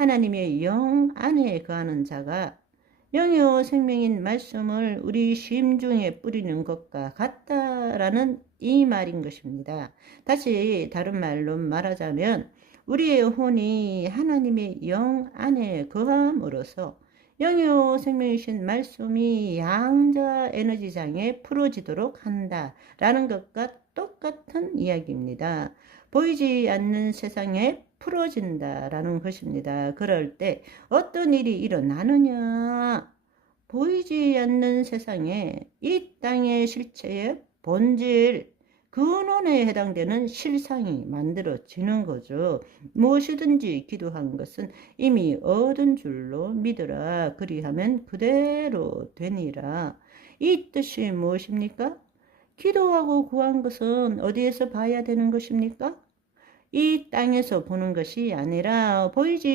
하나님의 영 안에 거하는 자가 영요 생명인 말씀을 우리 심중에 뿌리는 것과 같다라는 이 말인 것입니다. 다시 다른 말로 말하자면 우리의 혼이 하나님의 영 안에 거함으로써 영요 생명이신 말씀이 양자 에너지장에 풀어지도록 한다라는 것과 똑같은 이야기입니다. 보이지 않는 세상에 풀어진다라는 것입니다. 그럴 때 어떤 일이 일어나느냐? 보이지 않는 세상에 이 땅의 실체의 본질, 근원에 해당되는 실상이 만들어지는 거죠. 무엇이든지 기도한 것은 이미 얻은 줄로 믿으라. 그리하면 그대로 되니라. 이 뜻이 무엇입니까? 기도하고 구한 것은 어디에서 봐야 되는 것입니까? 이 땅에서 보는 것이 아니라 보이지